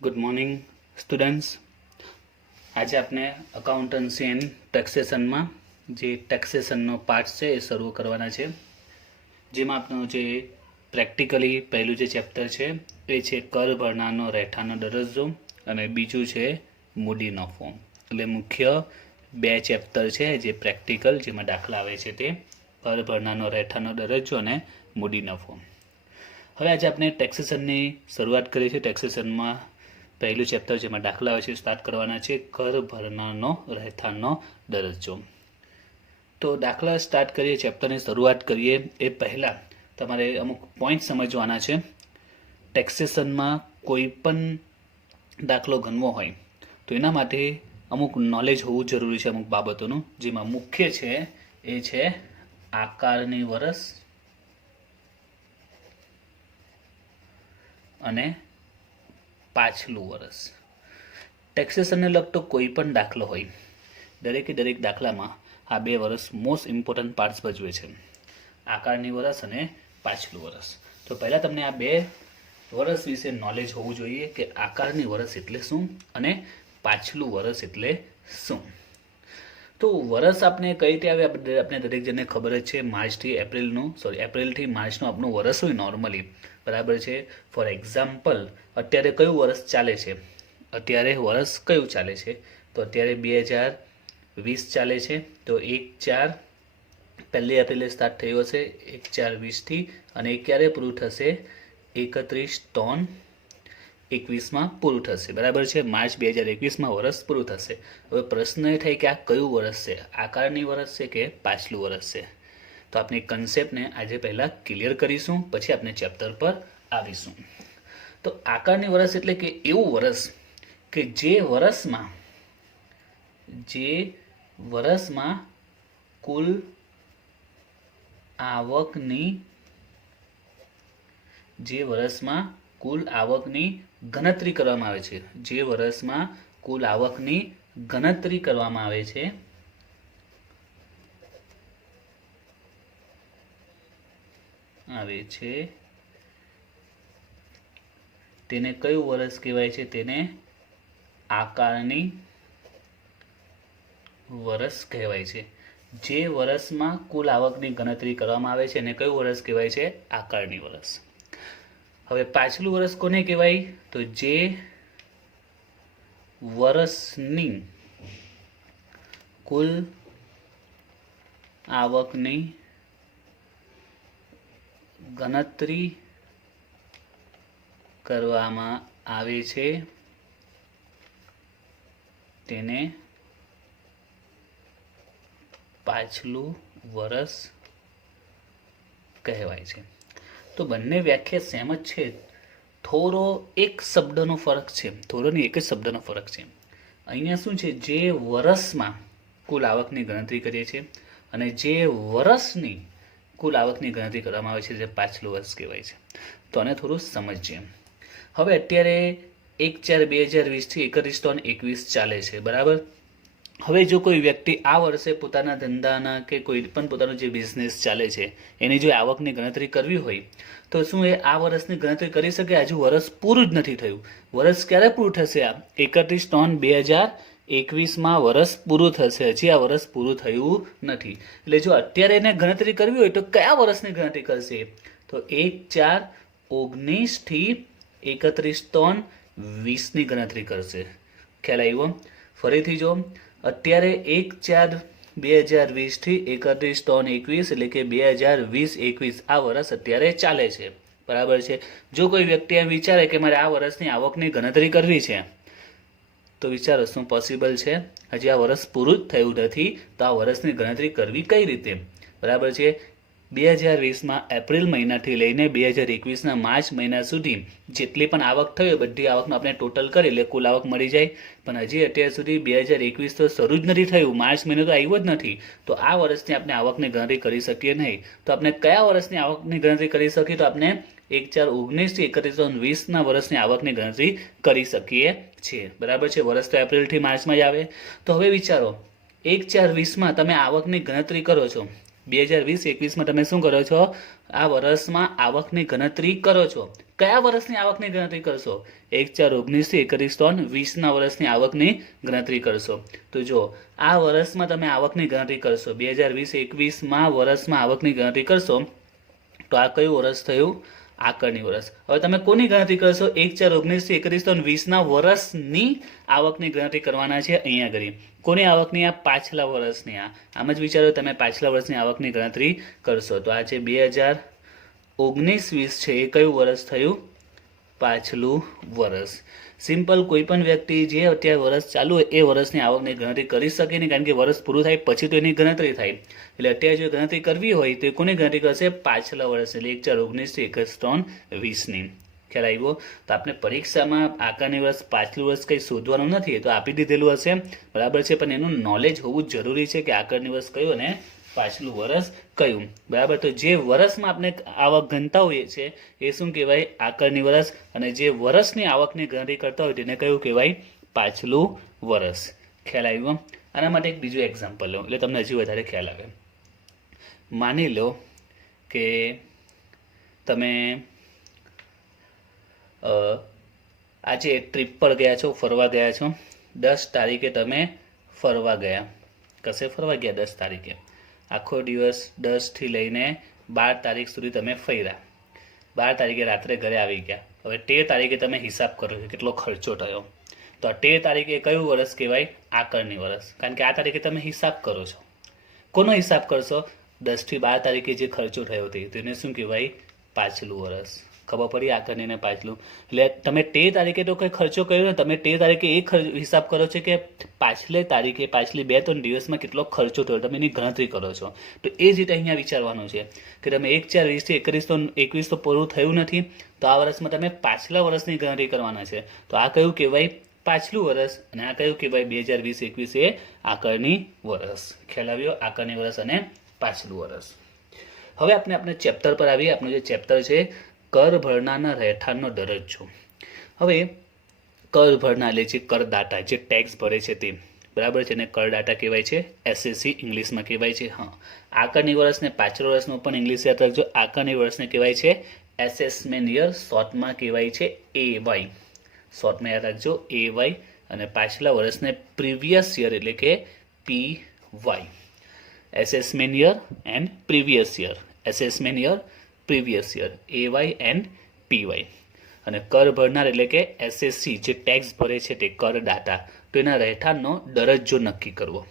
Good morning students. આજે આપણે accountancy and ટેક્સેશનમાં જે ટેક્સેશનનો પાર્ટ છે એ શરૂ કરવાના છે, જેમાં આપણું જે પ્રેક્ટિકલી પહેલું જે ચેપ્ટર છે એ છે કર ભરનારનો રહેઠાણનો દરજ્જો અને બીજું છે મૂડી નફો. એટલે મુખ્ય બે ચેપ્ટર છે જે પ્રેક્ટિકલ, જેમાં દાખલા આવે છે તે કર ભરનારનો રહેઠાણનો દરજ્જો અને મૂડી નફો. હવે આજે આપણે ટેક્સેશનની શરૂઆત કરી છે. ટેક્સેશનમાં પહેલું ચેપ્ટર જેમાં દાખલા આવે છે સ્ટાર્ટ કરવાના છે કર ભરનારનો રહેઠાણનો દરજ્જો. તો દાખલા સ્ટાર્ટ કરીએ, ચેપ્ટરની શરૂઆત કરીએ એ પહેલાં તમારે અમુક પોઈન્ટ સમજવાના છે. ટેક્સેશનમાં કોઈ પણ દાખલો ગણવો હોય તો એના માટે અમુક નોલેજ હોવું જરૂરી છે, અમુક બાબતોનું, જેમાં મુખ્ય છે એ છે આકારની વર્ષ અને પાછલું વર્ષ. ટેક્સેશનને લગતો કોઈ પણ દાખલો હોય, દરેકે દરેક દાખલામાં આ બે વર્ષ મોસ્ટ ઇમ્પોર્ટન્ટ પાર્ટ્સ ભજવે છે, આકારની વર્ષ અને પાછલું વર્ષ. તો પહેલાં તમને આ બે વર્ષ વિશે નોલેજ હોવું જોઈએ કે આકારની વર્ષ એટલે શું અને પાછલું વર્ષ એટલે શું. તો વર્ષ આપણે કઈ રીતે આવે આપણે દરેક જણને ખબર જ છે. એપ્રિલથી માર્ચનું આપણું વર્ષ હોય નોર્મલી, બરાબર છે. ફોર એક્ઝામ્પલ, અત્યારે કયું વર્ષ ચાલે છે? અત્યારે વર્ષ કયું ચાલે છે? તો અત્યારે 2020 ચાલે છે. તો 1/4 પહેલી એપ્રિલે સ્ટાર્ટ થયો હશે, 1/4/20થી, અને એ ક્યારે પૂરું થશે? 31/3/21 પૂરું થશે, બરાબર છે. માર્ચ 2021 વર્ષ પૂરું થશે. હવે પ્રશ્ન એ થાય કે આ કયું વર્ષ છે? આકારની વર્ષ છે કે પાછલું વર્ષ છે? તો આપણે કન્સેપ્ટને આજે પહેલાં ક્લિયર કરીશું, પછી આપણે ચેપ્ટર પર આવીશું. તો આકારની વર્ષ એટલે કે એવું વર્ષ કે જે વર્ષમાં કુલ આવકની ગણતરી કરવામાં આવે છે. જે વર્ષમાં કુલ આવકની ગણતરી કરવામાં આવે છે તેને કયું વર્ષ કહેવાય છે? તેને આકારની વર્ષ કહેવાય છે. જે વર્ષમાં કુલ આવકની ગણતરી કરવામાં આવે છે એને કયું વર્ષ કહેવાય છે? આકારની વર્ષ. હવે પાછલું વર્ષ કોને કહેવાય? તો જે વર્ષની કુલ આવકની ગણતરી કરવામાં આવે છે તેને પાછલું વર્ષ કહેવાય છે. તો બંને વ્યાખ્યા સેમ જ છે, થોડો એક શબ્દનો ફરક છે, થોડોની એક જ શબ્દનો ફરક છે. અહીંયા શું છે? જે વર્ષમાં કુલ આવકની ગણતરી કરીએ છીએ અને જે વર્ષની કુલ આવકની ગણતરી કરવામાં આવે છે જે પાછલું વર્ષ કહેવાય છે. તો આને થોડું સમજીએ. હવે અત્યારે 1/4/2020થી 31/3/21 ચાલે છે, બરાબર. હવે જો કોઈ વ્યક્તિ આ વર્ષે પોતાના ધંધાના કે કોઈ પણ પોતાનો જે બિઝનેસ ચાલે છે એની જો આવકની ગણતરી કરવી હોય તો શું એ આ વર્ષની ગણતરી કરી શકે? હજુ વર્ષ પૂરું જ નથી થયું. વર્ષ ક્યારે પૂરું થશે? આ 31/3/2021 વર્ષ પૂરું થશે. હજી આ વર્ષ પૂરું થયું નથી. એટલે જો અત્યારે એને ગણતરી કરવી હોય તો કયા વર્ષની ગણતરી કરશે? તો 1/4/19થી 31/3/20 ગણતરી કરશે. ખ્યાલ આવ્યો? ફરીથી જો, અત્યારે 1/4/2020થી 31/3/21 એટલે કે 2020-21 આ વર્ષ અત્યારે ચાલે છે, બરાબર છે. જો કોઈ વ્યક્તિ એમ વિચારે કે મારે આ વર્ષની આવકની ગણતરી કરવી છે તો વિચારો શું પોસિબલ છે? હજી આ વર્ષ પૂરું જ થયું નથી, તો આ વર્ષની ગણતરી કરવી કઈ રીતે? બરાબર છે. 2020માં એપ્રિલ મહિનાથી લઈને 2021ના માર્ચ મહિના સુધી જેટલી પણ આવક થઈ હોય બધી આવકનું આપણે ટોટલ કરી એટલે કુલ આવક મળી જાય. પણ હજી અત્યાર સુધી 2021 તો શરૂ જ નથી થયું, માર્ચ મહિનો તો આવ્યો જ નથી, તો આ વર્ષની આપણે આવકની ગણતરી કરી શકીએ નહીં. તો આપણે કયા વર્ષની આવકની ગણતરી કરી શકીએ? તો આપણે 1/4/19થી 31/3/20 વર્ષની આવકની ગણતરી કરી શકીએ છીએ, બરાબર છે. વર્ષ તો એપ્રિલથી માર્ચમાં જ આવે. તો હવે વિચારો, 1/4/20માં તમે આવકની ગણતરી કરો છો, 2020-21માં તમે શું કરો છો? આ વર્ષમાં આવકની ગણતરી કરો છો. કયા વર્ષની આવકની ગણતરી કરશો? 1/4/19-21-20ના વર્ષની આવકની ગણતરી કરશો. તો જો આ વર્ષમાં તમે આવકની ગણતરી કરશો, 2020-21માં વર્ષમાં આવકની ગણતરી કરશો, તો આ કયું વર્ષ થયું? આકરની વર્ષ. હવે તમે કોની ગણતરી કરશો? 1/4/19-21-20ના વર્ષની આવકની ગણતરી કરવાના છે અહીંયા આગળ. કોની આવકની? આ પાછલા વર્ષની. આમ જ વિચારો, તમે પાછલા વર્ષની આવકની ગણતરી કરશો. તો આ જે 2019-20 છે એ કયું વર્ષ થયું? પાછલું વર્ષ. સિમ્પલ. કોઈ પણ વ્યક્તિ જે અત્યારે વર્ષ ચાલુ હોય એ વર્ષની આવકની ગણતરી કરી શકે નહીં, કારણ કે વર્ષ પૂરું થાય પછી તો એની ગણતરી થાય. એટલે અત્યારે જો ગણતરી કરવી હોય તો એ કોની ગણતરી કરશે? પાછલા વર્ષ, એટલે 1/4/19-21-20ની. ખ્યાલ આવ્યો? તો આપણે પરીક્ષામાં આકારની વર્ષ, પાછલું વર્ષ કંઈ શોધવાનું નથી, તો આપી દીધેલું હશે, બરાબર છે. પણ એનું નોલેજ હોવું જ જરૂરી છે કે આકારની વર્ષ કયું અને પાછલું વર્ષ કયું, બરાબર. તો જે વર્ષમાં આપણે આવક ગણતા હોઈએ છીએ એ શું કહેવાય? આકરની વર્ષ. અને જે વર્ષની આવકની ગણતરી કરતા હોય તેને કયું કહેવાય? પાછલું વર્ષ. ખ્યાલ આવ્યો? આના માટે એક બીજું એક્ઝામ્પલ લો, એટલે તમને હજી વધારે ખ્યાલ આવે. માની લો કે તમે આજે ટ્રીપ પર ગયા છો, ફરવા ગયા છો. 10 તારીખે તમે ફરવા ગયા, કશે ફરવા ગયા 10 તારીખે. આખો દિવસ 10થી લઈને 12 તારીખ સુધી તમે ફર્યા. 12 તારીખે રાત્રે ઘરે આવી ગયા. હવે 13 તારીખે તમે હિસાબ કરો છો કેટલો ખર્ચો થયો. તો આ 13 તારીખે કયું વર્ષ કહેવાય? આકરની વર્ષ. કારણ કે આ તારીખે તમે હિસાબ કરો છો. કોનો હિસાબ કરશો? 10થી 12 તારીખે જે ખર્ચો થયો હતો તેને શું કહેવાય? પાછલું વર્ષ. ખબર પડી? આકરની ને પાછલું. એટલે તમે 13 તારીખે તો કંઈ ખર્ચો કર્યો ને, તમે 13 તારીખે એ હિસાબ કરો છો કે પાછલી તારીખે, પાછલી 2-3 દિવસમાં કેટલો ખર્ચો થયો, તમે એની ગણતરી કરો છો. તો એ જ રીતે અહીંયા વિચારવાનું છે કે તમે 1/4/20-21 તો પૂરું થયું નથી, તો આ વર્ષમાં તમે પાછલા વર્ષની ગણતરી કરવાના છે. તો આ કયું કહેવાય? પાછલું વર્ષ. અને આ કયું કહેવાય? 2020-21 એ આકરની વર્ષ. ખ્યાલ આવ્યો? આકરની વર્ષ અને પાછલું વર્ષ. હવે આપણે ચેપ્ટર પર આવીએ. આપણું જે ચેપ્ટર છે કર ભરનારના રહેઠાણનો દરજ્જો. હવે કર ભરનાર એટલે જે કરદાતા, જે ટેક્સ ભરે છે તે, બરાબર છે, એને કરદાતા કહેવાય છે. એસએસસી ઇંગ્લિશમાં કહેવાય છે. હા, આકરની વર્ષ ને પાછલા વર્ષનું પણ ઇંગ્લિશ યાદ રાખજો. આકરની વર્ષને કહેવાય છે એસેસમેન્ટ યર, શોર્ટમાં કહેવાય છે AY. શોર્ટમાં યાદ રાખજો, AY. અને પાછલા વર્ષને પ્રીવિયસ યર એટલે કે PY. Assessment year and previous year. Assessment year, previous year, AY and PY. અને કર ભરનાર એટલે કે એસએસસી, જે ટેક્સ ભરે છે તે કરદાતા, તો એના રહેઠાણનો દરજ્જો નક્કી કરવો.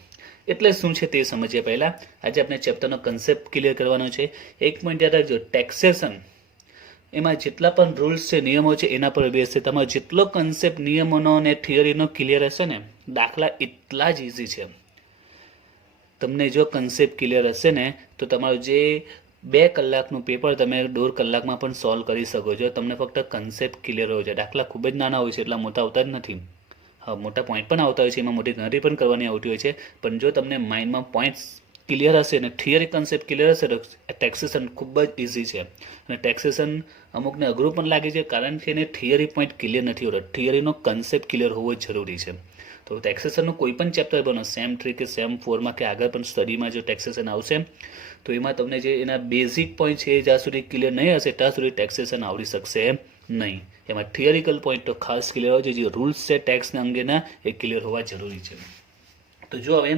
એટલે શું છે તે સમજીએ. પહેલાં આજે આપણે ચેપ્ટરનો કન્સેપ્ટ ક્લિયર કરવાનો છે. એક પોઈન્ટ યાદ રાખજો, ટેક્સેશન એમાં જેટલા પણ રૂલ્સ છે, નિયમો છે, એના પર બેઝ છે. તમારો જેટલો કન્સેપ્ટ નિયમોનો અને થિયરીનો ક્લિયર હશે ને, દાખલા એટલા જ ઇઝી છે. તમને જો કન્સેપ્ટ ક્લિયર હશે ને તો તમારું જે 2 કલાકનું પેપર તમે 1.5 કલાકમાં પણ સોલ્વ કરી શકો છો. તમને ફક્ત કન્સેપ્ટ ક્લિયર હોય છે. દાખલા ખૂબ જ નાના હોય છે, એટલા મોટા આવતા જ નથી. હા, મોટા પોઈન્ટ પણ આવતા હોય છે, એમાં મોટી ગણતરી પણ કરવાની આવતી હોય છે. પણ જો તમને માઇન્ડમાં પોઈન્ટ્સ ક્લિયર હશે અને થિયરી કન્સેપ્ટ ક્લિયર હશે તો ટેક્સેશન ખૂબ જ ઇઝી છે. અને ટેક્સેશન અમુકને અઘરું પણ લાગે છે, કારણ કે એને થિયરી પોઈન્ટ ક્લિયર નથી હોતો. થિયરીનો કન્સેપ્ટ ક્લિયર હોવો જ જરૂરી છે. તો ટેક્સેશનનું કોઈ પણ ચેપ્ટર બનો, સેમ 3 કે સેમ 4માં કે આગળ પણ સ્ટડીમાં જો ટેક્સેશન આવશે તો એમાં તમને જે એના બેઝિક પોઈન્ટ છે જ્યાં સુધી ક્લિયર નહીં હશે ત્યાં સુધી ટેક્સેશન આવડી શકશે નહીં. એમાં થિયરિકલ પોઈન્ટ તો ખાસ ક્લિયર હોય છે. જે રૂલ્સ છે ટેક્સના અંગેના એ ક્લિયર હોવા જરૂરી છે. તો જો હવે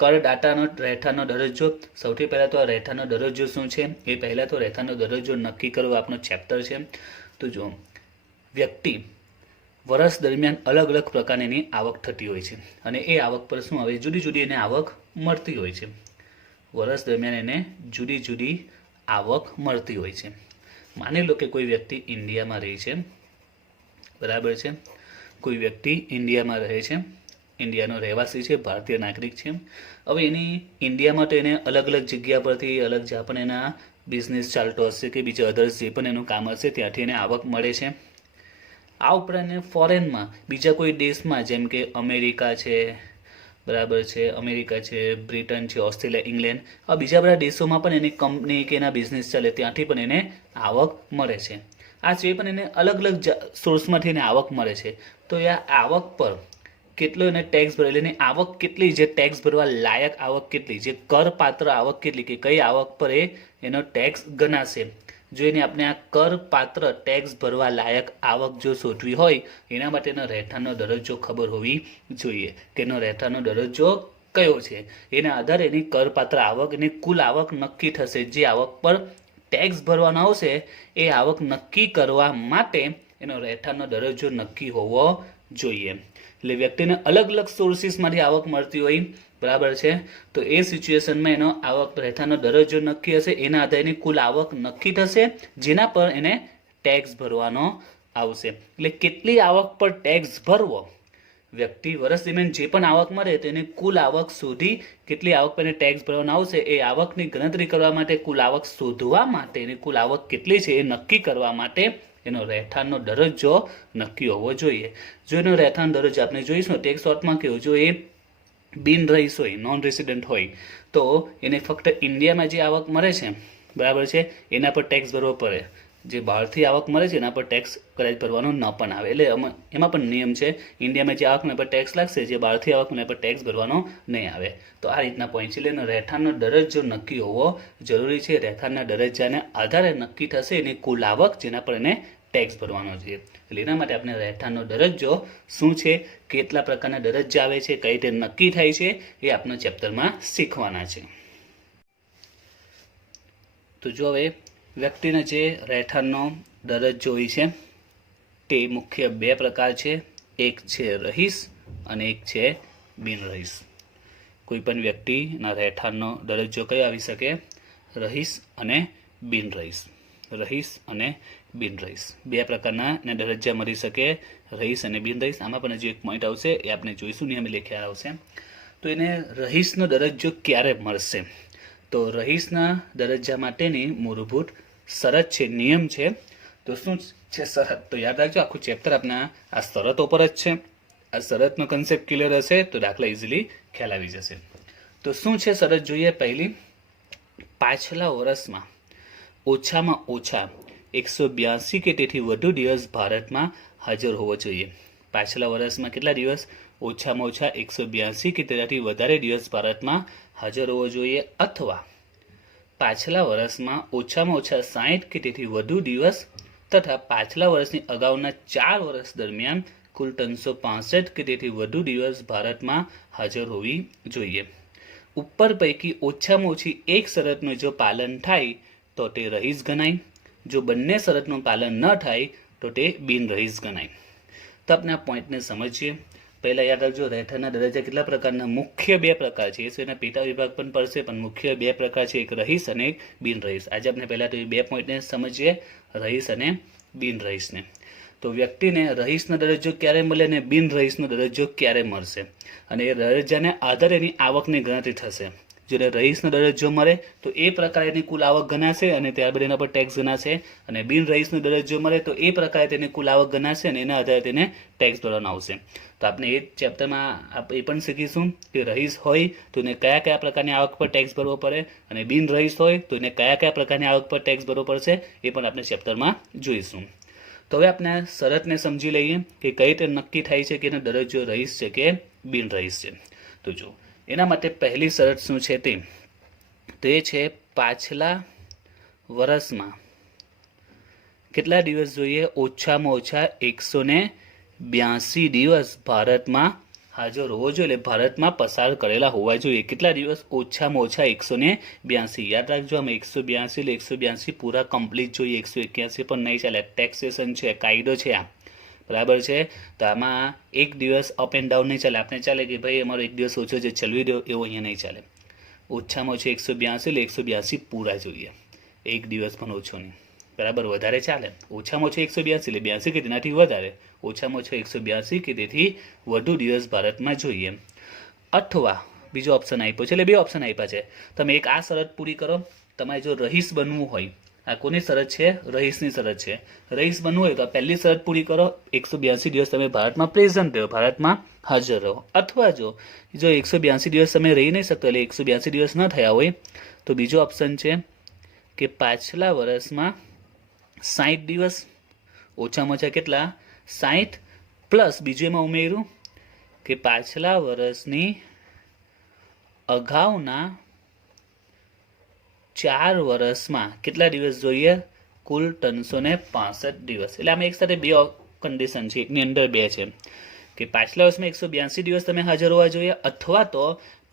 કરદાતાનો રહેઠાણનો દરજ્જો. સૌથી પહેલાં તો આ રહેઠાણનો દરજ્જો શું છે એ પહેલાં તો રહેઠાણનો દરજ્જો નક્કી કરવો આપણો ચેપ્ટર છે. તો જો વ્યક્તિ વર્ષ દરમિયાન અલગ અલગ પ્રકારની આવક થતી હોય છે અને એ આવક પર શું આવે? જુદી જુદી એને આવક મળતી હોય છે. વર્ષ દરમિયાન એને જુદી જુદી આવક મળતી હોય છે. માની લો કે કોઈ વ્યક્તિ ઇન્ડિયામાં રહે છે, બરાબર છે. કોઈ વ્યક્તિ ઇન્ડિયામાં રહે છે, ઇન્ડિયાનો રહેવાસી છે, ભારતીય નાગરિક છે. હવે એની ઇન્ડિયામાં તો એને અલગ અલગ જગ્યા પરથી અલગ જ્યાં પણ એના બિઝનેસ ચાલતો હશે કે બીજા અધર્સ જે પણ એનું કામ હશે ત્યાંથી એને આવક મળે છે. આ ઉપરાંત ફોરેનમાં બીજા કોઈ દેશમાં, જેમ કે અમેરિકા છે, બરાબર છે, અમેરિકા છે, બ્રિટન છે, ઓસ્ટ્રેલિયા, ઇંગ્લેન્ડ, આ બીજા બધા દેશોમાં પણ એની કંપની કે એના બિઝનેસ ચાલે ત્યાંથી પણ એને આવક મળે છે. આ સિવાય પણ એને અલગ અલગ સોર્સમાંથી એને આવક મળે છે. તો એ આવક પર કેટલો એને ટેક્સ ભરેલી, એની આવક કેટલી, જે ટેક્સ ભરવા લાયક આવક કેટલી, જે કરપાત્ર આવક કેટલી, કે કઈ આવક પર એનો ટેક્સ ગણાશે. જો એને આપણે આ કરપાત્ર ટેક્સ ભરવા લાયક આવક જો શોધવી હોય એના માટે એનો રહેઠાણનો દરજ્જો ખબર હોવી જોઈએ કે એનો રહેઠાણનો દરજ્જો કયો છે. એના આધારે એની કરપાત્ર આવક, એની કુલ આવક નક્કી થશે. જે આવક પર ટેક્સ ભરવાનો આવશે એ આવક નક્કી કરવા માટે એનો રહેઠાણનો દરજ્જો નક્કી હોવો જોઈએ. એટલે વ્યક્તિને અલગ અલગ સોર્સિસમાંથી આવક મળતી હોય, બરાબર છે, તો એ સિચ્યુએશનમાં એનો આવક રહેઠાણનો દરજ્જો નક્કી હશે. એના આધારે એની કુલ આવક નક્કી થશે, જેના પર એને ટેક્સ ભરવાનો આવશે. એટલે કેટલી આવક પર ટેક્સ ભરવો, વ્યક્તિ વર્ષ દરમિયાન જે પણ આવક મળે તેની કુલ આવક શોધી કેટલી આવક પર ટેક્સ ભરવાનો આવશે એ આવકની ગણતરી કરવા માટે, કુલ આવક શોધવા માટે, એની કુલ આવક કેટલી છે એ નક્કી કરવા માટે એનો રહેઠાણનો દરજ્જો નક્કી હોવો જોઈએ. જો એનો રહેઠાણ દરજ્જો આપણે જોઈશું ટેક્સ શોર્ટમાં કેવું, જો એ બિન રહીશ હોય, નોન રેસિડેન્ટ હોય, તો એને ફક્ત ઇન્ડિયામાં જે આવક મળે છે, બરાબર છે, એના પર ટેક્સ ભરવો પડે. જે બહારથી આવક મળે છે એના પર ટેક્સ કદાચ ભરવાનો ન પણ આવે. એટલે એમાં પણ નિયમ છે, ઇન્ડિયામાં જે આવક મળે પર ટેક્સ લાગશે, જે બહારથી આવક મળે પર ટેક્સ ભરવાનો નહીં આવે. તો આ રીતના પોઈન્ટ છે. એટલે રહેઠાણનો દરજ્જો નક્કી હોવો જરૂરી છે. રહેઠાણના દરજ્જાને આધારે નક્કી થશે એની કુલ આવક, જેના પર એને ટેક્સ ભરવાનો છે. એટલે એના માટે આપણે રહેઠાણનો દરજ્જો શું છે, કેટલા પ્રકારના દરજ્જા આવે છે, કઈ રીતે નક્કી થાય છે, એ આપણા ચેપ્ટરમાં શીખવાના છે. તો જો હવે વ્યક્તિને જે રહેઠાણનો દરજ્જો હોય છે તે મુખ્ય બે પ્રકાર છે. એક છે રહીશ અને એક છે બિનરહીશ. કોઈ પણ વ્યક્તિના રહેઠાણનો દરજ્જો કયો આવી શકે, રહીશ અને બિનરહીશ. રહીશ અને બિનરહીશ બે પ્રકારના દરજ્જા મળી શકે, રહીશ અને બિનરહીશ. આમાં પણ હજી એક પોઈન્ટ આવશે, એ આપણે જોઈશું, નિયમ લખ્યા આવશે. તો એને રહીશનો દરજ્જો ક્યારે મળશે, તો રહીશના દરજ્જા માટેની મૂળભૂત શરત છે, નિયમ છે. તો શું છે શરત, તો યાદ રાખજો આખું ચેપ્ટર આપણા આ શરતો પર જ છે. આ શરતનો કન્સેપ્ટ ક્લિયર હશે તો દાખલા ઇઝીલી ખ્યાલ આવી જશે. તો શું છે શરત જોઈએ. પહેલી, પાછલા વર્ષમાં ઓછામાં ઓછા 182 કે તેથી વધુ દિવસ ભારતમાં હાજર હોવો જોઈએ. પાછલા વર્ષમાં કેટલા દિવસ, ઓછામાં ઓછા 182 કે તેનાથી વધારે દિવસ ભારતમાં હાજર હોવો જોઈએ, અથવા પાછલા વર્ષમાં ઓછામાં ઓછા 60 કે તેથી વધુ દિવસ તથા પાછલા વર્ષની અગાઉના 4 વર્ષ દરમિયાન કુલ 365 કે તેથી વધુ દિવસ ભારતમાં હાજર હોવી જોઈએ. ઉપર પૈકી ઓછામાં ઓછી એક શરતનું જો પાલન થાય તો તે રહીશ ગણાય. જો બંને શરતનું પાલન ન થાય તો તે બિનરહીશ ગણાય. તો આપણે આ પોઈન્ટને સમજીએ. પહેલાં યાદ રાખજો, રહેઠાણના દરજ્જા કેટલા પ્રકારના, મુખ્ય બે પ્રકાર છે. એ સિવાયના પેટા વિભાગ પણ પડશે, પણ મુખ્ય બે પ્રકાર છે, એક રહીશ અને એક બિનરહીશ. આજે આપણે પહેલાં તો એ બે પોઈન્ટને સમજીએ, રહીશ અને બિનરહીશને. તો વ્યક્તિને રહીશનો દરજ્જો ક્યારે મળે અને બિનરહીશનો દરજ્જો ક્યારે મળશે, અને એ દરજ્જાને આધારે એની આવકની ગણતરી થશે. જો રહીશનો દરજ્જો મળે તો એ પ્રકારે એની કુલ આવક ગણાશે અને ત્યારબાદ એના પર ટેક્સ ગણાશે, અને બિનરહીશનો દરજ્જો મળે તો એ પ્રકારે તેની કુલ આવક ગણાશે અને એના આધારે તેને ટેક્સ ભરવાનો આવશે. તો આપણે એ ચેપ્ટરમાં એ પણ શીખીશું કે રહીશ હોય તો એને કયા કયા પ્રકારની આવક પર ટેક્સ ભરવો પડે, અને બિનરહીશ હોય તો એને કયા કયા પ્રકારની આવક પર ટેક્સ ભરવો પડશે, એ પણ આપણે ચેપ્ટરમાં જોઈશું. તો હવે આપણે શરતને સમજી લઈએ કે કઈ રીતે નક્કી થાય છે કે એનો દરજ્જો રહીશ છે કે બિનરહીશ છે. તો જો એના માટે પહેલી શરત શું છે તે છે પાછલા વર્ષમાં કેટલા દિવસ જોઈએ, ઓછામાં ઓછા 182 દિવસ ભારતમાં હાજર હોવો જોઈએ. એટલે ભારતમાં પસાર કરેલા હોવા જોઈએ. કેટલા દિવસ, ઓછામાં ઓછા 182. યાદ રાખજો, આમાં 182 એટલે 182 પૂરા કમ્પ્લીટ જોઈએ, 181 પણ નહીં ચાલે. ટેક્સેશન છે, કાયદો છે આ, બરાબર છે. તો આમાં એક દિવસ અપ એન્ડ ડાઉન નહીં ચાલે. આપણે ચાલે કે ભાઈ અમારો એક દિવસ ઓછો છે ચલવી દો, એવું અહીંયા નહીં ચાલે. ઓછામાં ઓછું 182 એટલે 182 પૂરા જોઈએ, એક દિવસ પણ ઓછો નહીં, બરાબર. વધારે ચાલે, ઓછામાં ઓછું 182 એટલે 82 કે તેનાથી વધારે, ઓછામાં ઓછું 182 કે તેથી વધુ દિવસ ભારતમાં જોઈએ. અથવા બીજો ઓપ્શન આપ્યો છે, એટલે બે ઓપ્શન આપ્યા છે. તમે એક આ શરત પૂરી કરો. તમારે જો રહીશ બનવું હોય, આ કોની શરત છે, રહીશની શરત છે. રહીશ બનવું હોય તો આ પહેલી શરત પૂરી કરો, 182 દિવસ તમે ભારતમાં પ્રેઝન્ટ રહો, ભારતમાં હાજર રહો. અથવા જો 182 દિવસ તમે રહી નહીં શકતો, એટલે 182 દિવસ ન થયા હોય, તો બીજો ઓપ્શન છે કે પાછલા વર્ષમાં 60 દિવસ, ઓછામાં ઓછા કેટલા, 60 પ્લસ બીજું એમાં ઉમેર્યું કે પાછલા વર્ષની અગાઉના 4 વર્ષમાં કેટલા દિવસ જોઈએ? કુલ 365 દિવસ. એટલે આમાં એક સાથે બે કન્ડિશન છે, એકની અંદર બે છે કે પાછલા વર્ષમાં 182 દિવસ તમે હાજર હોવા જોઈએ, અથવા તો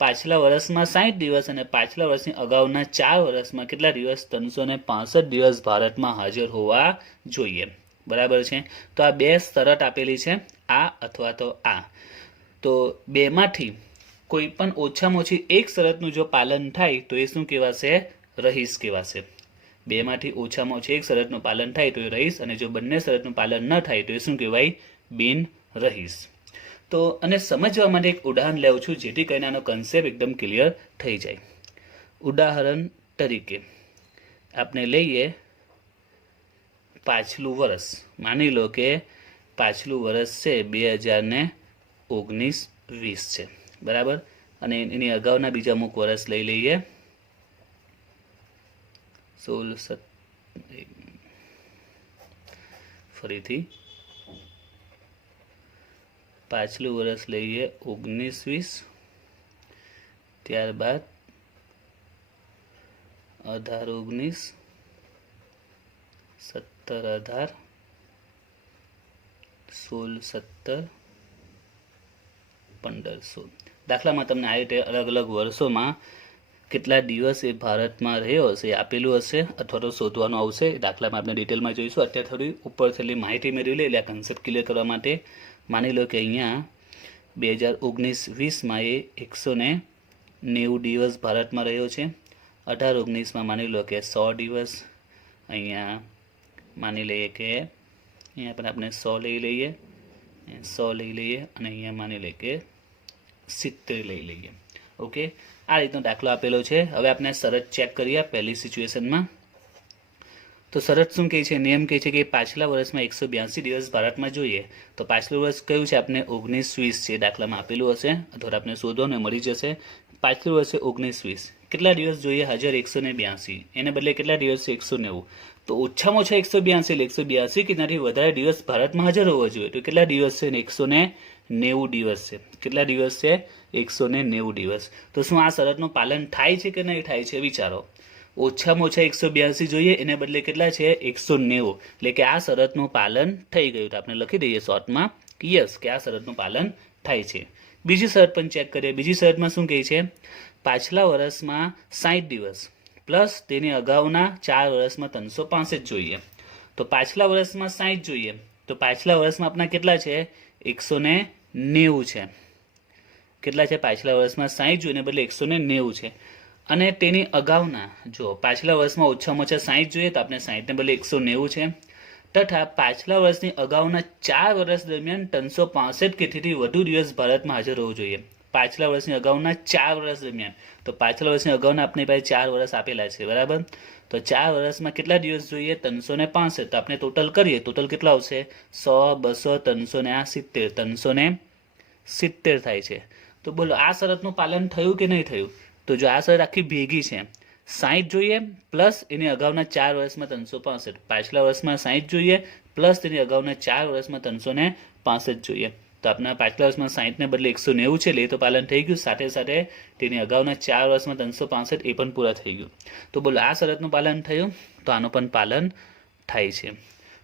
પાછલા વર્ષમાં 60 દિવસ અને પાછલા વર્ષની અગાઉના 4 વર્ષમાં કેટલા દિવસ? 365 દિવસ ભારતમાં હાજર હોવા જોઈએ. બરાબર છે. તો આ બે શરત આપેલી છે, આ અથવા તો આ. તો બેમાંથી કોઈ પણ ઓછામાં ઓછી એક શરતનું જો પાલન થાય તો એ શું કહેવાશે? રહીશ કહેવાશે. બેમાંથી ઓછામાં ઓછી એક શરતનું પાલન થાય તો એ રહીશ, અને જો બંને શરતનું પાલન ન થાય તો એ શું કહેવાય? બિન રહીશ. તો અને સમજવા માટે એક ઉદાહરણ લેવું છું, જેથી કરીને આનો કન્સેપ્ટ એકદમ ક્લિયર થઈ જાય. ઉદાહરણ તરીકે આપણે લઈએ પાછલું વર્ષ. માની લો કે પાછલું વર્ષ છે 2019-20 છે, બરાબર. અને એની અગાઉના બીજા અમુક વર્ષ લઈ લઈએ. 16 ફરીથી પાછલું વર્ષ લઈએ 19-20, ત્યારબાદ 18-19, 17-18, 16-17, 15-16. દાખલામાં તમને આ રીતે અલગ અલગ વર્ષોમાં કેટલા દિવસ એ ભારતમાં રહ્યો હશે એ આપેલું હશે, અથવા તો શોધવાનું આવશે. દાખલામાં આપણે ડિટેલમાં જોઈશું. અત્યારે થોડી ઉપર થયેલી માહિતી મેળવી લે, એટલે આ કન્સેપ્ટ ક્લિયર કરવા માટે માની લો કે અહીંયા 2019-20માં એ 190 દિવસ ભારતમાં રહ્યો છે. 18-19માં માની લો કે 100 દિવસ. અહીંયા માની લઈએ કે અહીંયા પણ આપણે 100 લઈ લઈએ, 100 લઈ લઈએ, અને અહીંયા માની લઈએ કે 70 લઈ લઈએ. ઓકે, આ રીતનો દાખલો આપેલો છે. હવે આપણે શરત ચેક કરીએ પહેલી સિચ્યુએશનમાં. તો શરત શું કહે છે? નિયમ કહે છે કે પાછલા વર્ષમાં 182 દિવસ ભારતમાં જોઈએ. તો પાછલું વર્ષ કયું છે? આપણે 19-20 છે, દાખલામાં આપેલું હશે, અથવા આપણે શોધો ને મળી જશે. પાછલું વર્ષ છે 19-20. કેટલા દિવસ જોઈએ? હાજર 182. એને બદલે કેટલા દિવસ છે? 190. તો ઓછામાં ઓછા 182 એટલે 182 કે તેનાથી વધારે દિવસ ભારતમાં હાજર હોવો જોઈએ. તો કેટલા દિવસ છે? 190 દિવસ છે. કેટલા દિવસ છે? 190 દિવસ. તો શું આ શરતનું પાલન થાય છે કે નહીં થાય છે? વિચારો. ઓછામાં ઓછા 182 જોઈએ, એને બદલે કેટલા છે? 190. એટલે કે આ શરતનું પાલન થઈ ગયું. તો આપણે લખી દઈએ શોર્ટમાં કે યસ, કે આ શરતનું પાલન થાય છે. બીજી શરત પણ ચેક કરીએ. બીજી શરતમાં શું કહે છે? પાછલા વર્ષમાં 60 દિવસ પ્લસ તેની અગાઉના 4 વર્ષમાં 365 જોઈએ. તો પાછલા વર્ષમાં 60 જોઈએ, તો પાછલા વર્ષમાં આપણા કેટલા છે? 190 છે. કેટલા છે? પાછલા વર્ષમાં 60 જોઈએ, એને બદલે 190 છે. અને તેની અગાઉના, જો પાછલા વર્ષમાં ઓછામાં ઓછા 60 જોઈએ, તો આપણે 60ને બદલે 190 છે. તથા પાછલા વર્ષની અગાઉના 4 વર્ષ દરમિયાન 365 કે તેથી વધુ દિવસ ભારતમાં હાજર હોવું જોઈએ. પાછલા વર્ષની અગાઉના 4 વર્ષ દરમિયાન. તો પાછલા વર્ષની અગાઉના આપણી પાસે 4 વર્ષ આપેલા છે, બરાબર. તો 4 વર્ષમાં કેટલા દિવસ જોઈએ? 365. તો આપણે ટોટલ કરીએ, ટોટલ કેટલા આવશે? 100, 200, 370, 370 થાય છે. તો બોલો આ શરતનું પાલન થયું કે નહીં થયું? તો જો આ શરત આખી ભેગી છે, 60 જોઈએ પ્લસ એની અગાઉના 4 વર્ષમાં 365, પાછલા વર્ષમાં 60 જોઈએ પ્લસ તેની અગાઉના 4 વર્ષમાં 365 જોઈએ. તો આપણા પાછલા વર્ષમાં 60ને બદલે 190 છે, એટલે એ તો પાલન થઈ ગયું. સાથે સાથે તેની અગાઉના 4 વર્ષમાં 365 એ પણ પૂરા થઈ ગયું. તો બોલો આ શરતનું પાલન થયું? તો આનું પણ પાલન થાય છે.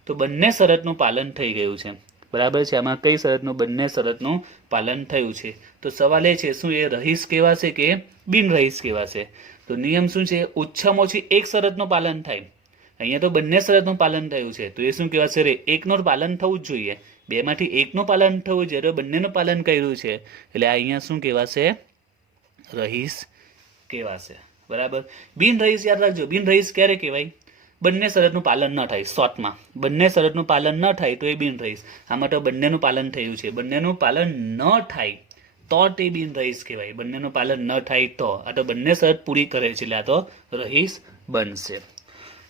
તો બંને શરતનું પાલન થઈ ગયું છે, બરાબર છે. આમાં કઈ શરતનું? બંને શરતનું પાલન થયું છે. તો સવાલ એ છે, શું એ રહીશ કહેવાશે કે બિન રહીશ કહેવાશે? તો નિયમ શું છે? ઓછામાં ઓછી એક શરતનું પાલન થાય. અહીંયા તો બંને શરતનું પાલન થયું છે, તો એ શું કહેવાશે? રે એકનું પાલન થવું જ જોઈએ. બેમાંથી એકનું પાલન થવું જોઈએ, બંનેનું પાલન કર્યું છે, એટલે આ અહીંયા શું કહેવાશે? રહીશ કહેવાશે, બરાબર. બિન રહીશ યાદ રાખજો. બિન રહીશ ક્યારે કહેવાય? બંને શરતનું પાલન ન થાય. શોર્ટમાં બંને શરતનું પાલન ન થાય તો એ બિન રહીશ. આમાં તો બંનેનું પાલન થયું છે. બંનેનું પાલન ન થાય તો તે બિન રહીશ કહેવાય. બંનેનું પાલન ન થાય તો. આ તો બંને શરત પૂરી કરે છે, એટલે આ તો રહીશ બનશે.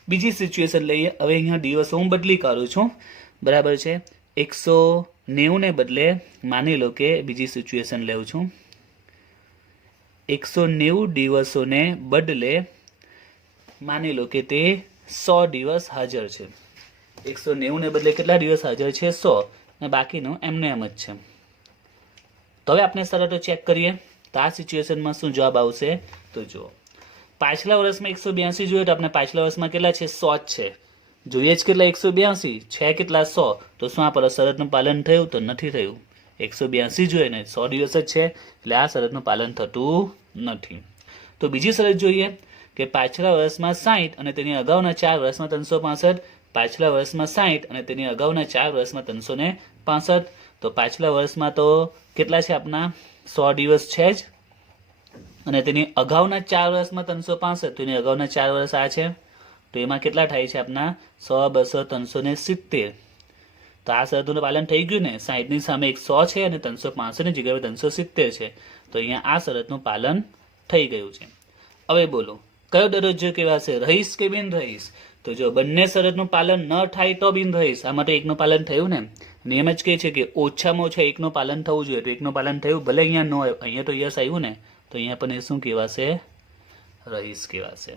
બીજી સિચ્યુએશન લઈએ. હવે અહીંયા દિવસો હું બદલી કરું છું, બરાબર છે. 190 ને બદલે માની લો કે બીજી સિચ્યુએશન લઉં છું. 190 દિવસોને બદલે માની લો કે તે 100 દિવસ હાજર છે. 190 ને બદલે કેટલા દિવસ હાજર છે? 100. ને બાકીનું એમને એમ જ છે. તો હવે આપણે શરતો ચેક કરીએ તો આ સિચ્યુએશનમાં શું જવાબ આવશે તો જુઓ પાછલા વર્ષમાં 182 જોઈએ તો આપણે પાછલા વર્ષમાં કેટલા છે 100 જ છે જોઈએ જ કેટલા 182 છે કેટલા 100 તો શું આ શરતનું પાલન થયું તો નથી થયું 182 જોઈએ ને 100 દિવસ જ છે એટલે આ શરતનું પાલન થતું નથી તો બીજી શરત જોઈએ કે પાછલા વર્ષમાં 60 અને તેની અગાઉના 4 વર્ષમાં 365 પાછલા વર્ષમાં 60 અને તેની અગાઉના 4 વર્ષમાં 365 તો પાછલા વર્ષમાં તો કેટલા છે આપણા 100 દિવસ છે જ અને તેની અગાઉના 4 વર્ષમાં 365 તો એની અગાઉના 4 વર્ષ આ છે તો એમાં કેટલા થાય છે આપણા 100 200 370 તો આ શરતોનું પાલન થઈ ગયું ને 60 ની સામે 100 છે અને 365 ની જગ્યાએ 370 છે તો અહીંયા આ શરતનું પાલન થઈ ગયું છે હવે બોલો કયો દરજ્જો કહેવાશે રહીશ કે બિન રહીશ તો જો બંને શરતનું પાલન ન થાય તો બિન રહીશ આમાં તો એકનું પાલન થયું ને નિયમ જ કહે છે કે ઓછામાં ઓછા એકનું પાલન થવું જોઈએ તો એકનું પાલન થયું ભલે અહીંયા ન આવ્યું અહીંયા તો યસ આવ્યું ને તો અહીંયા પણ એ શું કહેવાશે રહીશ કહેવાશે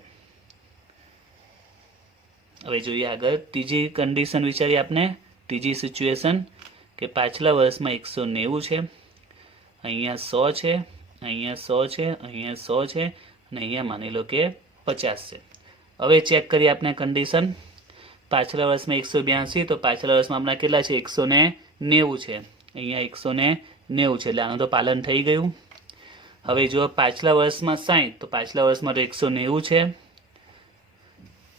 હવે જોઈએ આગળ ત્રીજી કન્ડિશન વિચારીએ આપણે ત્રીજી સિચ્યુએશન કે પાછલા વર્ષમાં 190 છે અહીંયા 100 છે અહીંયા 100 છે અહીંયા 100 છે અને અહીંયા માની લો કે 50 છે હવે ચેક કરીએ આપણે કન્ડિશન પાછલા વર્ષમાં 182 તો પાછલા વર્ષમાં આપણા કેટલા છે 190 છે અહીંયા 190 છે એટલે આનું તો પાલન થઈ ગયું હવે જો પાછલા વર્ષમાં 60 તો પાછલા વર્ષમાં તો 190 છે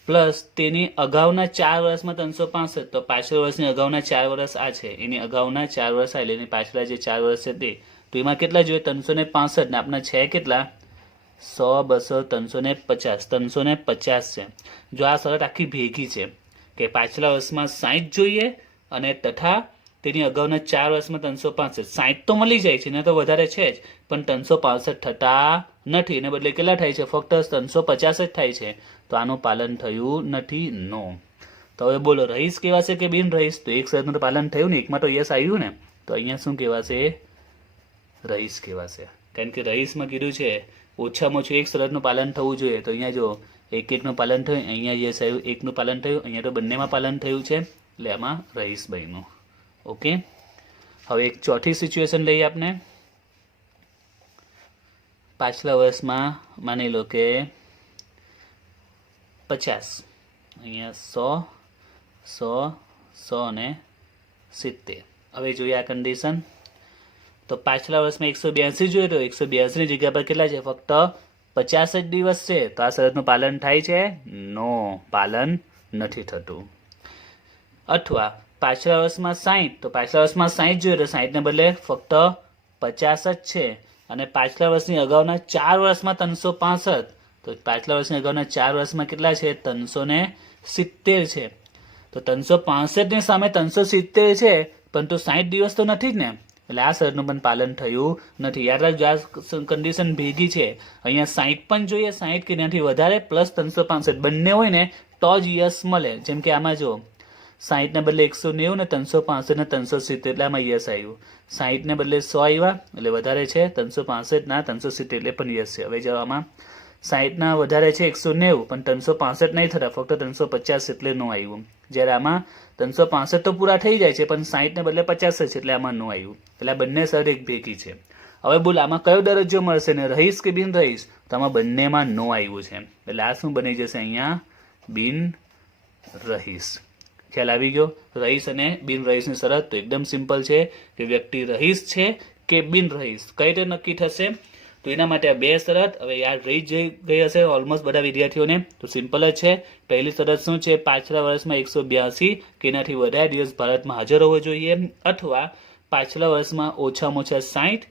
પ્લસ તેની અગાઉના 4 વર્ષમાં 365 તો પાછલા વર્ષની અગાઉના 4 વર્ષ આ છે એની અગાઉના 4 વર્ષ આ એટલે એની પાછલા જે 4 વર્ષ છે તે તો એમાં કેટલા જોઈએ 365 ને આપણા છે કેટલા 100 200 350 350 છે જો આ શરત આખી ભેગી છે કે પાછલા વર્ષમાં 60 જોઈએ અને તથા તેની અગાઉના 4 વર્ષમાં 365 60 તો મળી જાય છે ને તો વધારે છે જ પણ 365 થતા નથી એને બદલે કેટલા થાય છે ફક્ત 350 જ થાય છે તો આનું પાલન થયું નથી નો તો હવે બોલો રહીશ કહેવાશે કે બિન રહીશ તો એક શરતનું પાલન થયું ને એકમાં તો યસ આવ્યું ને તો અહીંયા શું કહેવાશે રહીશ કહેવાશે કારણ કે રહીશમાં કીધું છે ઓછામાં ઓછું એક શરતનું પાલન થવું જોઈએ તો અહીંયા જો એકનું પાલન થયું અહીંયા યસ આવ્યું એકનું પાલન થયું અહીંયા તો બંનેમાં પાલન થયું છે એટલે આમાં રહીશ બન્યું ઓકે હવે એક ચોથી સિચ્યુએશન લઈએ આપણે પાછલા વર્ષમાં માની લો કે 50 અહીંયા 100 100 100 ને 70 હવે જોઈએ આ કન્ડિશન તો પાછલા વર્ષમાં 182 જોઈએ તો 182 ની જગ્યા પર કેટલા છે ફક્ત 50 જ દિવસ છે તો આ શરતનું પાલન થાય છે નો પાલન નથી થતું અથવા પાછલા વર્ષમાં 60 તો પાછલા વર્ષમાં 60 જોઈએ તો 60 ને બદલે ફક્ત 50 જ છે અને પાછલા વર્ષની અગાઉના 4 વર્ષમાં 365 તો પાછલા વર્ષની અગાઉના 4 વર્ષમાં કેટલા છે 370 છે તો 365 ની સામે 370 છે પરંતુ 60 દિવસ તો નથી જ ને એટલે આ શરતનું પણ પાલન થયું નથી યાદ રાખજો આ કન્ડિશન ભેગી છે અહીંયા 60 પણ જોઈએ 60 કે ત્યાંથી વધારે પ્લસ 365 બંને હોય ને તો જ યસ મળે જેમ કે આમાં જો 60 ને બદલે 190 ને 365 ને 370 એટલે આમાં યસ આવ્યું 60 ને બદલે 100 આવ્યા એટલે વધારે છે 365 ના 370 એટલે પણ યસ છે હવે જો આમાં 60 ના વધારે છે 190 પણ 365 નહીં થતા ફક્ત 350 એટલે નો આવ્યું જ્યારે આમાં 365 તો પૂરા થઈ જાય છે પણ 60 ને બદલે 50 છે એટલે આમાં નો આવ્યું એટલે આ બંને શરત એક ભેગી છે હવે બોલ આમાં કયો દરજ્જો મળશે ને રહીશ કે બિન રહીશ તો આમાં બંનેમાં નો આવ્યું છે એટલે આ શું બની જશે અહીંયા બિન રહીશ ખ્યાલ આવી ગયો રહીશ અને બિન રહીશની શરત તો એકદમ સિમ્પલ છે કે વ્યક્તિ રહીશ છે કે બિન રહીશ કઈ રીતે નક્કી થશે તો એના માટે આ બે શરત હવે યાદ રહી જઈ ગઈ હશે ઓલમોસ્ટ બધા વિદ્યાર્થીઓને તો સિમ્પલ જ છે પહેલી શરત શું છે પાછલા વર્ષમાં 182 કે એનાથી વધારે દિવસ ભારતમાં હાજર હોવો જોઈએ અથવા પાછલા વર્ષમાં ઓછામાં ઓછા 60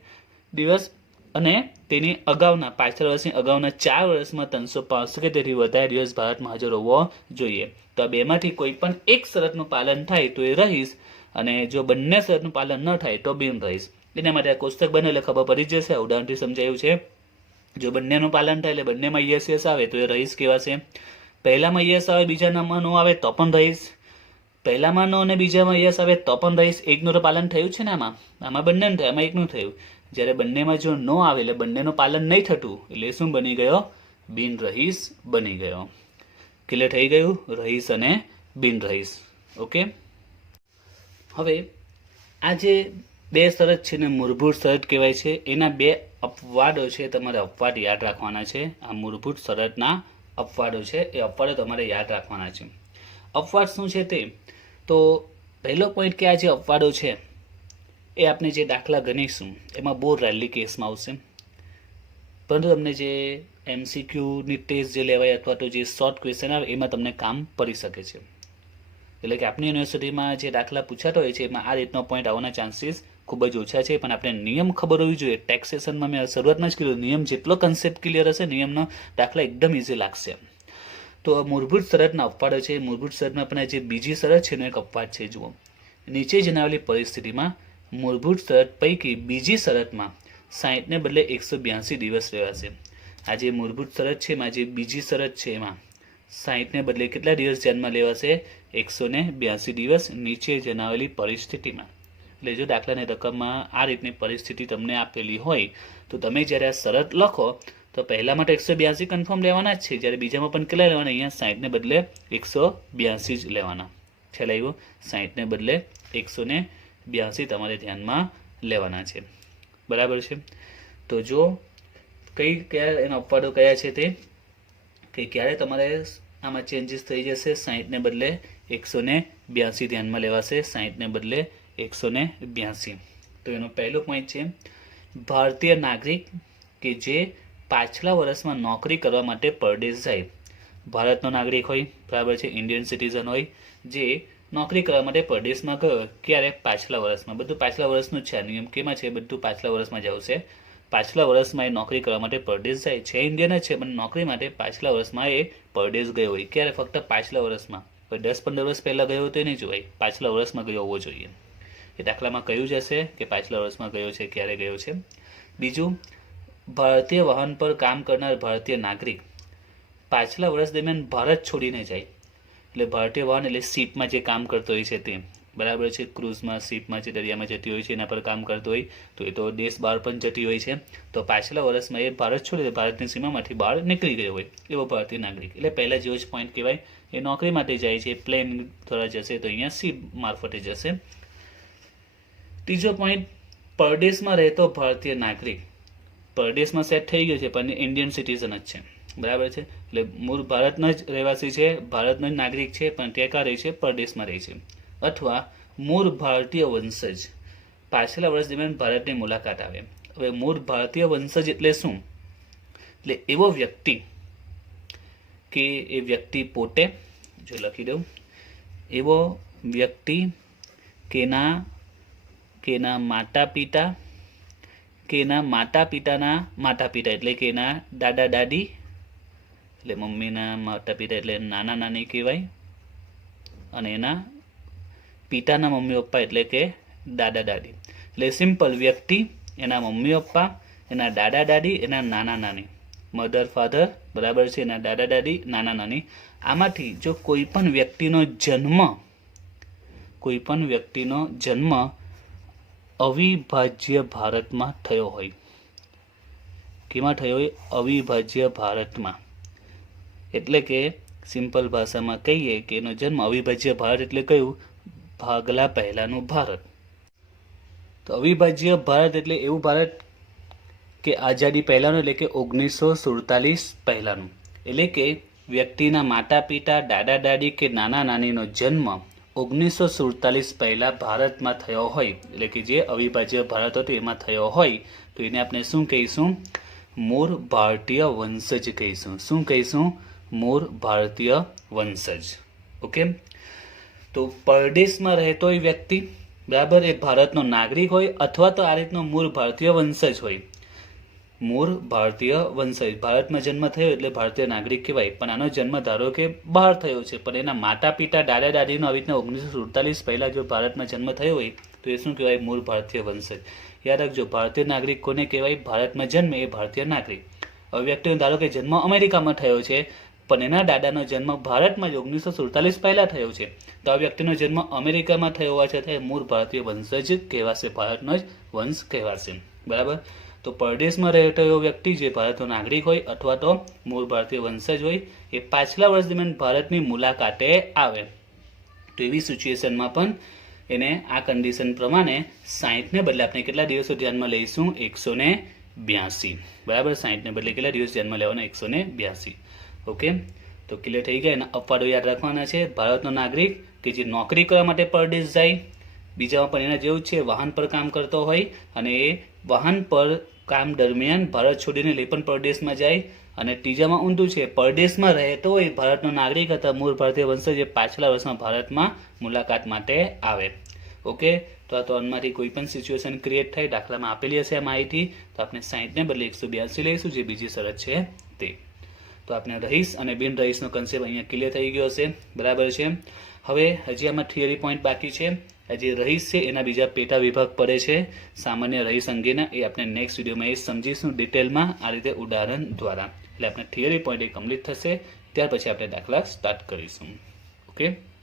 દિવસ અને તેની અગાઉના પાછલા વર્ષની અગાઉના 4 વર્ષમાં 365 કે તેથી વધારે દિવસ ભારતમાં હાજર હોવો જોઈએ તો આ બેમાંથી કોઈ પણ એક શરતનું પાલન થાય તો એ રહીશ અને જો બંને શરતનું પાલન ન થાય તો બિન રહીશ એના માટે આ કોષ્ટક બને એટલે ખબર પડી જશે ઉદાહરણથી સમજાયું છે જો બંનેનું પાલન થાય એટલે બંનેમાં યસ યસ આવે તો એ રહીશ કહેવાશે પહેલામાં યસ આવે બીજામાં નો આવે તો પણ રહીશ પહેલામાં નો અને બીજામાં યસ આવે તો પણ રહીશ એકનું તો પાલન થયું છે ને આમાં બંનેનું થયું આમાં એકનું થયું જ્યારે બંનેમાં જો નો આવે એટલે બંનેનું પાલન નહીં થતું એટલે શું બની ગયો બિન રહીશ બની ગયો ક્લિયર થઈ ગયું રહીશ અને બિન રહીશ ઓકે હવે આ જે બે શરત છે ને મૂળભૂત શરત કહેવાય છે. એના બે અપવાદો છે, તમારે અપવાદ યાદ રાખવાના છે. આ મૂળભૂત શરતના અપવાદો છે, એ અપવાદો તમારે યાદ રાખવાના છે. અપવાદ શું છે તે તો પહેલો પોઈન્ટ કે આ જે અપવાદો છે એ આપણે જે દાખલા ગણીશું એમાં બહુ રેલી કેસમાં આવશે, પરંતુ તમને જે MCQની ટેસ્ટ જે લેવાય અથવા તો જે શોર્ટ ક્વેશ્ચન આવે એમાં તમને કામ પડી શકે છે. એટલે કે આપણી યુનિવર્સિટીમાં જે દાખલા પૂછાતો હોય છે એમાં આ રીતનો પોઈન્ટ આવવાના ચાન્સીસ ખૂબ જ ઓછા છે. પણ આપણે નિયમ ખબર હોવી જોઈએ. ટેક્સેશનમાં મેં શરૂઆતમાં જ કીધું, નિયમ જેટલો કન્સેપ્ટ ક્લિયર હશે નિયમનો દાખલા એકદમ ઇઝી લાગશે. તો મૂળભૂત શરતના અપવાદો છે. મૂળભૂત શરતમાં પણ જે બીજી શરત છે એનો એક અપવાદ છે. જુઓ, નીચે જણાવેલી પરિસ્થિતિમાં મૂળભૂત શરત પૈકી બીજી શરતમાં 60ને બદલે 182 દિવસ રહેવાશે. આ જે મૂળભૂત શરત છે એમાં જે બીજી શરત છે એમાં 60ને બદલે કેટલા દિવસ ધ્યાનમાં લેવાશે? 182 દિવસ નીચે જણાવેલી પરિસ્થિતિમાં. એટલે જો દાખલાની રકમમાં આ રીતની પરિસ્થિતિ તમને આપેલી હોય તો તમે જ્યારે આ શરત લખો તો પહેલામાં તો 182 કન્ફર્મ લેવાના જ છે, જ્યારે બીજામાં પણ કેટલા લેવાના? અહીંયા 60ને બદલે 182 જ લેવાના. ખ્યાલ આવ્યો? 60ને બદલે 182 તમારે ધ્યાનમાં લેવાના છે. બરાબર છે? તો જો કયા એના અપવાદો કયા છે તે કે ક્યારે તમારે આમાં ચેન્જીસ થઈ જશે? 60ને બદલે 182 ધ્યાનમાં લેવાશે. 60ને બદલે 182. તો એનો પહેલો પોઈન્ટ છે ભારતીય નાગરિક કે જે પાછલા વર્ષમાં નોકરી કરવા માટે પરદેશ જાય. ભારતનો નાગરિક હોય, બરાબર છે, ઇન્ડિયન સિટીઝન હોય, જે નોકરી કરવા માટે પરદેશમાં ગયો. ક્યારે? પાછલા વર્ષમાં. બધું પાછલા વર્ષનું જ છે. આ નિયમ કેમાં છે? બધું પાછલા વર્ષમાં જ આવશે. પાછલા વર્ષમાં એ નોકરી કરવા માટે પરદેશ જાય છે. ઇન્ડિયન જ છે પણ નોકરી માટે પાછલા વર્ષમાં એ પરદેશ ગયો હોય. ક્યારે? ફક્ત પાછલા વર્ષમાં. 10-15 વર્ષ પહેલાં ગયો તો નહીં જોવાય, પાછલા વર્ષમાં ગયો હોવો જોઈએ. એ દાખલામાં કહ્યું જ હશે કે પાછલા વર્ષમાં ગયો છે, ક્યારે ગયો છે. બીજું, ભારતીય વાહન પર કામ કરનાર ભારતીય નાગરિક પાછલા વર્ષ દરમિયાન ભારત છોડીને જાય. એટલે ભારતીય વાહન એટલે શિપમાં જે કામ કરતો હોય છે તે, બરાબર છે, ક્રૂઝમાં, શિપમાં જે દરિયામાં જતી હોય છે એના પર કામ કરતો હોય તો એ તો દેશ બહાર પણ જતી હોય છે. તો પાછલા વર્ષમાં એ ભારત છોડી ભારતની સીમામાંથી બહાર નીકળી ગયો હોય એવો ભારતીય નાગરિક. એટલે પહેલા જેવો જ પોઈન્ટ કહેવાય. એ નોકરી માટે જાય છે, પ્લેન દ્વારા જશે તો અહીંયા શિપ મારફતે જશે. ત્રીજો પોઈન્ટ, પરદેશમાં રહેતો ભારતીય નાગરિક પરદેશમાં સેટ થઈ ગયો છે પણ ઇન્ડિયન સિટીઝન જ છે, બરાબર છે. એટલે મૂળ ભારતનો જ રહેવાસી છે, ભારતનો જ નાગરિક છે પણ તે ક્યાં રહે છે? પરદેશમાં રહે છે. અથવા મૂળ ભારતીય વંશજ પાછલા વર્ષ દરમિયાન ભારતની મુલાકાત આવે. હવે મૂળ ભારતીય વંશજ એટલે શું? એટલે એવો વ્યક્તિ કે એ વ્યક્તિ પોતે, જો લખી દઉં, એવો વ્યક્તિ કેના માતા પિતા કે એના માતા પિતાના માતા પિતા એટલે કે એના દાદા દાદી, એટલે મમ્મીના માતા પિતા એટલે નાના નાની કહેવાય, અને એના પિતાના મમ્મી પપ્પા એટલે કે દાદા દાદી. એટલે સિમ્પલ વ્યક્તિ, એના મમ્મી પપ્પા, એના દાદા દાદી, એના નાના નાની, મધર ફાધર, બરાબર છે, એના દાદા દાદી, નાના નાની. આમાંથી જો કોઈ પણ વ્યક્તિનો જન્મ અવિભાજ્ય ભારતમાં થયો હોય. કેમાં થયો હોય? અવિભાજ્ય ભારતમાં. એટલે કે સિમ્પલ ભાષામાં કહીએ કે એનો જન્મ અવિભાજ્ય ભારત એટલે કયું? ભાગલા પહેલાનું ભારત. તો અવિભાજ્ય ભારત એટલે એવું ભારત કે આઝાદી પહેલાનું, એટલે કે 1947 પહેલાનું. એટલે કે વ્યક્તિના માતા પિતા, દાદા દાદી કે નાના નાનીનો જન્મ 1947 પહેલાં ભારતમાં થયો હોય, એટલે કે જે અવિભાજ્ય ભારત હતું એમાં થયો હોય તો એને આપણે શું કહીશું? મૂળ ભારતીય વંશજ કહીશું. શું કહીશું? મૂળ ભારતીય વંશજ. ઓકે. તો પરદેશમાં રહેતો એ વ્યક્તિ, બરાબર, એ ભારતનો નાગરિક હોય અથવા તો આ રીતનો મૂળ ભારતીય વંશજ હોય. મૂળ ભારતીય વંશજ, ભારતમાં જન્મ થયો એટલે ભારતીય નાગરિક કહેવાય. પણ આનો જન્મ ધારો કે બહાર થયો છે પણ એના માતા પિતા, દાદા દાદીનો આવી રીતના 1947 પહેલાં જો ભારતમાં જન્મ થયો હોય તો એ શું કહેવાય? મૂળ ભારતીય વંશજ. યાદ રાખજો, ભારતીય નાગરિક કોને કહેવાય? ભારતમાં જન્મે એ ભારતીય નાગરિક. હવે વ્યક્તિનો ધારો કે જન્મ અમેરિકામાં થયો છે પણ એના દાદાનો જન્મ ભારતમાં જ 1947 પહેલાં થયો છે તો આ વ્યક્તિનો જન્મ અમેરિકામાં થયો હોવા છતાં મૂળ ભારતીય વંશજ કહેવાશે, ભારતનો જ વંશ કહેવાશે. બરાબર. તો પરદેશમાં રહેતો એવો વ્યક્તિ જે ભારતનો નાગરિક હોય અથવા તો મૂળ ભારતીય વંશજ હોય એ પાછલા વર્ષ દરમિયાન ભારતની મુલાકાતે આવે તો એવી સિચ્યુએશનમાં પણ એને આ કન્ડિશન પ્રમાણે 60 ને બદલે આપણે કેટલા દિવસો ધ્યાનમાં લઈશું? 182. બરાબર, 60 ને બદલે કેટલા દિવસ ધ્યાનમાં લેવાના? 182. ઓકે, તો ક્લિયર થઈ ગયા. એના અપવાદો યાદ રાખવાના છે. ભારતનો નાગરિક કે જે નોકરી કરવા માટે પરદેશ જાય, બીજામાં પણ એના જેવું છે, વાહન પર કામ કરતો હોય અને એ વાહન પર કામ દરમિયાન ભારત છોડીને લઈ પણ પરદેશમાં જાય, અને ત્રીજામાં ઊંધું છે, પરદેશમાં રહેતો હોય ભારતનો નાગરિક અથવા મૂળ ભારતીય વંશજ જે પાછલા વર્ષમાં ભારતમાં મુલાકાત માટે આવે. ઓકે, તો આ ત્રણમાંથી કોઈ પણ સિચ્યુએશન ક્રિએટ થાય, દાખલામાં આપેલી હશે આ માહિતી, તો આપણે 60 ને બદલે 182 લઈશું, જે બીજી શરત છે તે. તો આપણે રહીશ અને બિન રહીશનો કન્સેપ્ટ અહીંયા ક્લિયર થઈ ગયો હશે. બરાબર છે. હવે હજી આમાં થિયરી પોઈન્ટ બાકી છે. જે રહીશ છે એના બીજા પેટા વિભાગ પડે છે સામાન્ય રહીશ અંગેના, એ આપણે નેક્સ્ટ વિડીયોમાં એ સમજીશું ડિટેલમાં, આ રીતે ઉદાહરણ દ્વારા. એટલે આપણે થિયરી પોઈન્ટ એ કમ્પ્લીટ થશે, ત્યાર પછી આપણે દાખલા સ્ટાર્ટ કરીશું. ઓકે.